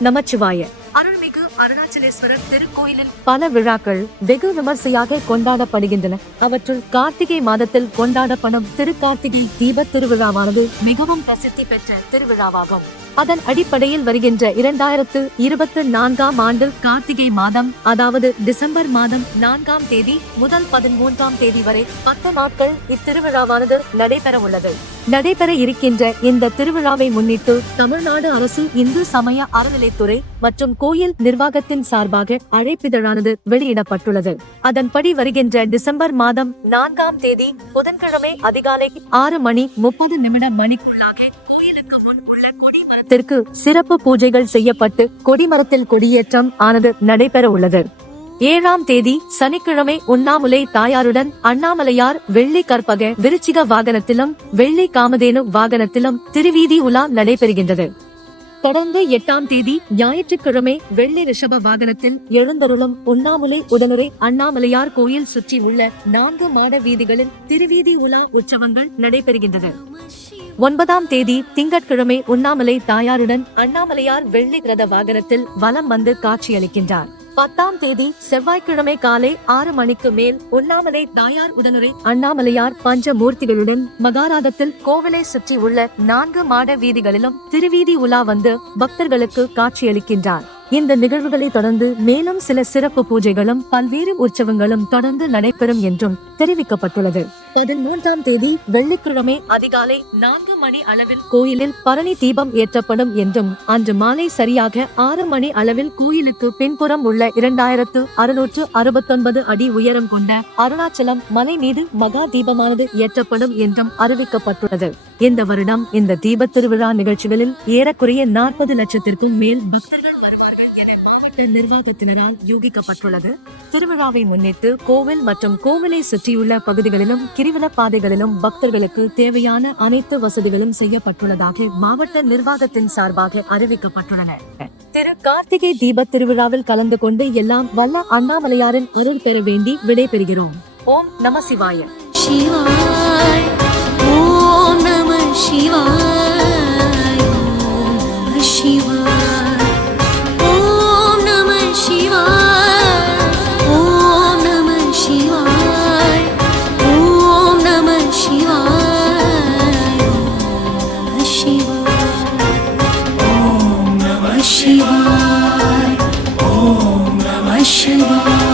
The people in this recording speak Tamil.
நமச்சிவாய. அருள்மிகு அருணாச்சலேஸ்வரர் திருக்கோயிலில் பல விழாக்கள் வெகு விமர்சையாக கொண்டாடப்படுகின்றன. அவற்றுள் கார்த்திகை மாதத்தில் கொண்டாடப்படும் திருக்கார்த்திகை தீப திருவிழாவானது மிகவும் பிரசித்தி பெற்ற திருவிழாவாகும். அதன் அடிப்படையில் வருகின்ற இரண்டாயிரத்து இருபத்து நான்காம் ஆண்டு கார்த்திகை மாதம் அதாவது டிசம்பர் மாதம் நான்காம் தேதி முதல் பதிமூன்றாம் தேதி வரை பத்து நாட்கள் இத்திருவிழாவானது நடைபெற உள்ளது நடைபெற இருக்கின்ற இந்த திருவிழாவை முன்னிட்டு தமிழ்நாடு அரசு இந்து சமய அறநிலைத்துறை மற்றும் கோயில் நிர்வாகத்தின் சார்பாக அழைப்பிதழானது வெளியிடப்பட்டுள்ளது. அதன்படி வருகின்ற டிசம்பர் மாதம் நான்காம் தேதி புதன்கிழமை அதிகாலை ஆறு மணி முப்பது நிமிடம் மணிக்குள்ளாக கொடிமரத்திற்கு சிறப்பு பூஜைகள் செய்யப்பட்டு கொடிமரத்தில் கொடியேற்றம் ஆனது நடைபெற உள்ளது. ஏழாம் தேதி சனிக்கிழமை உண்ணாமுலை தாயாருடன் அண்ணாமலையார் வெள்ளி கற்பக விருச்சிக வாகனத்திலும் வெள்ளி காமதேனு வாகனத்திலும் திருவீதி உலா நடைபெறுகின்றது. தொடர்ந்து எட்டாம் தேதி ஞாயிற்றுக்கிழமை வெள்ளி ரிஷப வாகனத்தில் எழுந்தருளும் உண்ணாமுலை உடனுரை அண்ணாமலையார் கோயில் சுற்றி உள்ள நான்கு மாட வீதிகளில் திருவீதி உலா உற்சவங்கள் நடைபெறுகின்றது. ஒன்பதாம் தேதி திங்கட்கிழமை உண்ணாமலை தாயாருடன் அண்ணாமலையார் வெள்ளி கிரத வாகனத்தில் வலம் வந்து காட்சியளிக்கின்றார். பத்தாம் தேதி செவ்வாய்க்கிழமை காலை ஆறு மணிக்கு மேல் உண்ணாமலை தாயார் உடனுரை அண்ணாமலையார் பஞ்சமூர்த்திகளுடன் மகாராதத்தில் கோவிலை சுற்றி உள்ள நான்கு மாட வீதிகளிலும் திருவீதி உலா வந்து பக்தர்களுக்கு காட்சியளிக்கின்றார். இந்த நிகழ்வுகளை தொடர்ந்து மேலும் சில சிறப்பு பூஜைகளும் பல்வேறு உற்சவங்களும் தொடர்ந்து நடைபெறும் என்றும் தெரிவிக்கப்பட்டுள்ளது. பதிமூன்றாம் தேதி வெள்ளிக்கிழமை அதிகாலை நான்கு மணி அளவில் கோயிலில் பரணி தீபம் ஏற்றப்படும் என்றும் அன்று மாலை சரியாக ஆறு மணி அளவில் கோயிலுக்கு பின்புறம் உள்ள இரண்டாயிரத்து அறுநூற்று அறுபத்தொன்பது அடி உயரம் கொண்ட அருணாச்சலம் மலை மீது மகா தீபமானது ஏற்றப்படும் என்றும் அறிவிக்கப்பட்டுள்ளது. இந்த வருடம் இந்த தீபத் திருவிழா நிகழ்ச்சிகளில் ஏறக்குறைய நாற்பது லட்சத்திற்கும் மேல் பக்தர்கள் மாவட்ட நிர்வாகத்தினரால் யூகிக்கப்பட்டுள்ளது. திருவிழாவை முன்னிட்டு கோவில் மற்றும் கோவிலை சுற்றியுள்ள பகுதிகளிலும் கிரிவல பாதைகளிலும் பக்தர்களுக்கு தேவையான அனைத்து வசதிகளும் செய்யப்பட்டுள்ளதாக மாவட்ட நிர்வாகத்தின் சார்பாக அறிவிக்கப்பட்டுள்ளன. திரு கார்த்திகை தீப திருவிழாவில் கலந்து கொண்டு எல்லாம் வல்ல அண்ணாமலையாரின் அருள் பெற வேண்டி விடைபெறுகிறோம். ஓம் நம சிவாய. சிவாய். Shiva, Om Namah Shivaya.